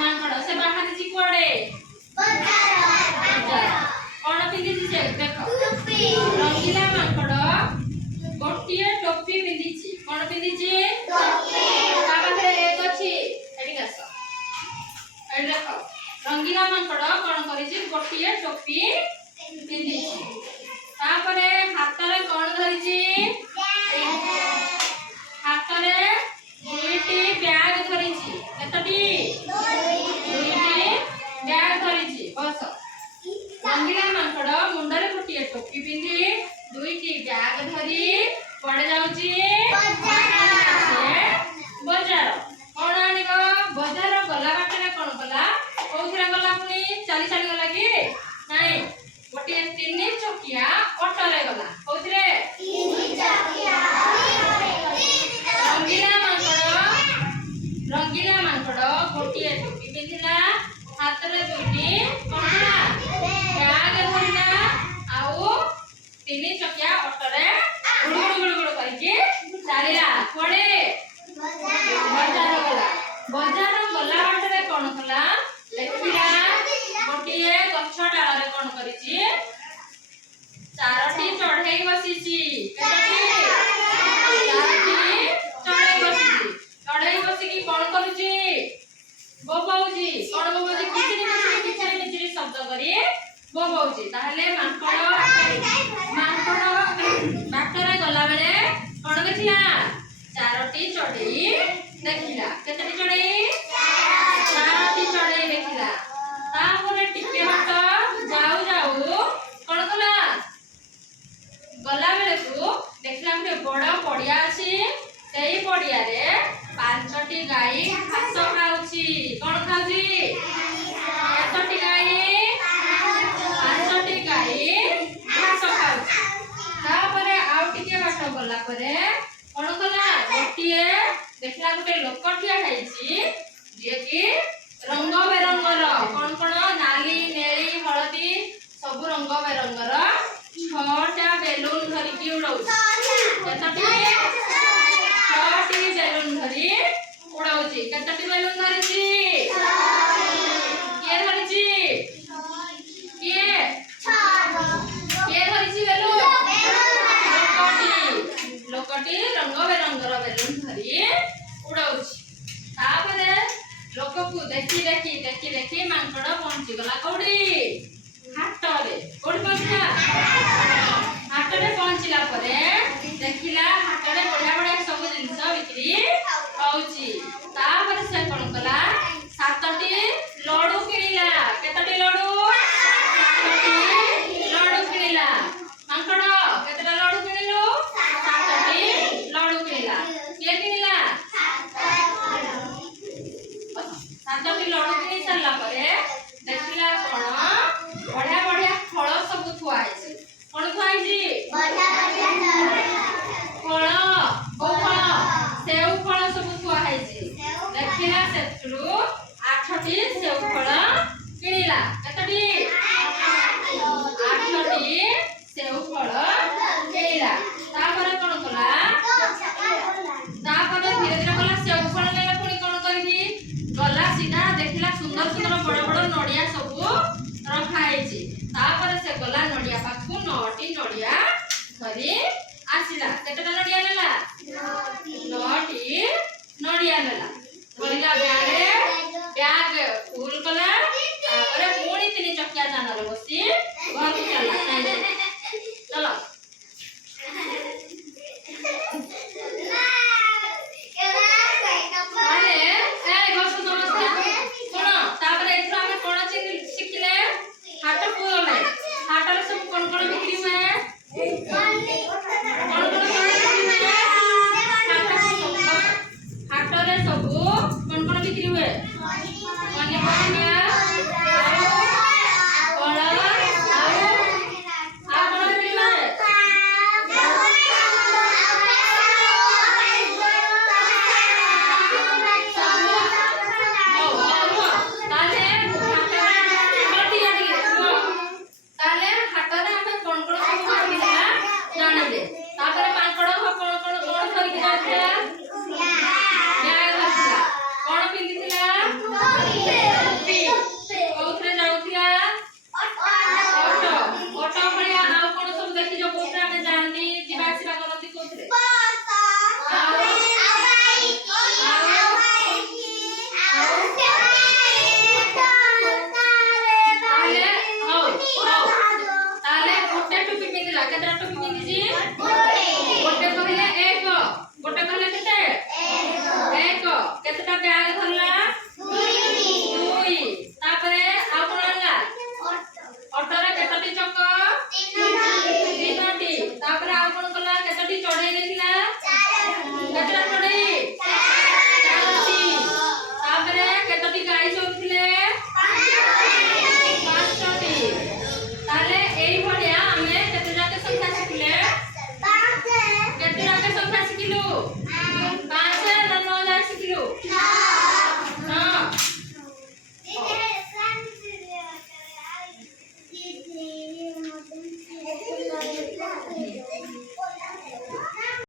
ମାଙ୍କଡ ସେ ବାହାରିଛି କୁଆଡେ କଣ ପିନ୍ଧିଛି ସେ ଦେଖ ରଙ୍ଗିଲା ମାଙ୍କଡ ଗୋଟିଏ ଟୋପି ପିନ୍ଧିଛି କଣ ପିନ୍ଧିଛି ତା ପାଖରେ ଏକ ଅଛି ଏଠିକି ଆସ ଏଠି ଦେଖ ରଙ୍ଗିଲା ମାଙ୍କଡ କଣ କରିଛି ଗୋଟିଏ ଟୋପି ପିନ୍ଧିଛି ତାପରେ ହାତରେ କଣ ଧରିଛି ହାତରେ ଦୁଇଟି ବ୍ୟାଗ ଧରିଛି କେତଟି ଦୁଇଟି ବ୍ୟାଗ ଧରିଛି ବସ ରଙ୍ଗିଲା ମାଙ୍କଡ ମୁଣ୍ଡରେ ଗୋଟିଏ ଟୋପି ପିନ୍ଧି ଦୁଇଟି ବ୍ୟାଗ ଧରି କୁଆଡେ ଯାଉଛି ବଜାର କଣ ଆଣିବ ବଜାର ଗଲା ବାଟରେ କଣ କଲା କୋଉଥିରେ ଗଲା ପୁଣି ଚାଲି ଚାଲି ଗଲା କି ନାଇଁ ଗୋଟିଏ 3 ଚକିଆ ଅଟୋରେ ଗଲା କୋଉଥିରେ ରଙ୍ଗିଲା ମାଙ୍କଡ ଗୋଟିଏ ଟୋପି ପିନ୍ଧିଲା ହାତରେ ଦୁଇଟି ବ୍ୟାଗ ଧରିଲା ଆଉ 3 ଚକିଆ ଅଟୋରେ ଗୁଳୁଗୁଳୁ କରିକି ଚାଲିଲା କୁଆଡେ ବଜାର ଗଲା ବଜାର ଗଲା ବାଟରେ କଣ କଲା ଦେଖିଲା ଗୋଟିଏ ଗଛ ଡାଳରେ କଣ କରିଛି 4ଟି ଚଢେଇ ବସିଛି କେତଟି 4ଟି ଚଢେଇ ବସିଛି ଚଢେଇ ବସିକି କଣ କରୁଛି ବୋବଉଛି କଣ ବୋବଉଛି କିଚିରି ଶବ୍ଦ କରି ବୋବଉଛି ତାହେଲେ ମାଙ୍କଡ ବାଟରେ ଗଲା ବେଳେ କଣ ଦେଖିଲା 4ଟି ଚଢେଇ ଦେଖିଲା କେତଟି ଚଢେଇ 4ଟି ଚଢେଇ ଦେଖିଲା ତାପରେ ଟିକେ ବାଟ ଯାଉ ଯାଉ କଣ କଲା ଗଲା ବେଳକୁ ଦେଖିଲା ଗୋଟେ ବଡ ପଡିଆ ଅଛି ସେଇ ପଡିଆରେ 5ଟି ଗାଈ ଘାସ ଖାଉଛି କଣ ଖାଉଛି କେତଟି ଗାଈ 5ଟି ଗାଈ ଘାସ ଖାଉଛି ତାପରେ ଆଉ ଟିକେ ବାଟ ଗଲା ପରେ କଣ କଲା ଗୋଟିଏ ଦେଖିଲା ଗୋଟେ ଲୋକ ଠିଆ ହେଇଛି ଯିଏକି ରଙ୍ଗ ବେରଙ୍ଗର କଣ ନାଲି ନେଳି ହଳଦୀ ସବୁ ରଙ୍ଗ ବେରଙ୍ଗର 6ଟା ବେଲୁନ ଧରିକି ଉଡଉଛି କେତଟି 6ଟି ବେଲୁନ ଧରି ଉଡଉଛି କେତଟି ବେଲୁନ ଧରିଛି କିଏ ଧରିଛି କିଏ ଧରିଛି ବେଲୁନ ଲୋକଟି ରଙ୍ଗ ବେରଙ୍ଗର ବେଲୁନ ଧରି ଉଡଉଛି ତାପରେ ଲୋକକୁ ଦେଖି ମାଙ୍କଡ ପହଞ୍ଚିଗଲା କୋଉଠି ହାଟରେ କୋଉଠି ପହଞ୍ଚିଲା ହାଟରେ ପହଞ୍ଚିଲା ପରେ ଦେଖିଲା ହାଟରେ ବଢିଆ ବଢିଆ ସବୁ ଜିନିଷ ବିକ୍ରି ହଉଛି ତାପରେ ସେ କଣ କଲା 7ଟି ଲଡୁ କିଣିଲା କେତଟି ଲଡୁ 7ଟି ଲଡୁ କିଣିଲା ମାଙ୍କଡ କେତେଟା ଲଡୁ କିଣିଲୁ 7ଟି ଲଡୁ କିଣିଲା କିଏ କିଣିଲା 7ଟି ଲଡୁ କିଣି ସାରିଲା ପରେ ଦେଖିଲା କଣ ବଢିଆ ବଢିଆ ଫଳ ସବୁ ଥୁଆ ହେଇଛି କଣ ଥୁଆ ହେଇଛି ଫଳ କୋଉ ଫଳ ସେଉ ଫଳ ସବୁ ଥୁଆ ହେଇଛି ଦେଖିଲା ସେଥିରୁ 8ଟି ସେଉ ଫଳ କିଣିଲା କେତଟି 8ଟି ସେଉ ଫଳ କିଣିଲା ତାପରେ କଣ କଲା ତାପରେ ଧୀରେ ଧୀରେ ଗଲା ସେଉ ଫଳ ନେଲା ପୁଣି କଣ କରିବି ଗଲା ସିଧା ଦେଖିଲା ସୁନ୍ଦର ବଡ ବଡ ନଡିଆ ସବୁ ରଖା ହେଇଛି ତାପରେ ସେ ଗଲା ନଡିଆ ପାଖକୁ 9ଟି ନଡିଆ ଧରି ଆସିଲା କେତେଟା ନଡିଆ ନେଲା 9ଟି ନଡିଆ ନେଲା ଧରିଲା ବ୍ୟାଗ ଫୁଲ କଲା ତାପରେ ପୁଣି 3 ଚକିଆ ଯାନରେ ବସି ଘରକୁ ଚାଲିଲା ଚଲ हाटरे सब कौन बिक्री हुए हाटरे सब कौन बिक्री हुए पनीपरिया फल ପିନ୍ଧିଲା କେତେଟା ଟୋପି ପିନ୍ଧିଛି ଗୋଟେ କହିଲେ ଏକ ଗୋଟେ କହିଲେ କେତେ ଏକ କେତେଟା ବ୍ୟାଗ ଧରିଲା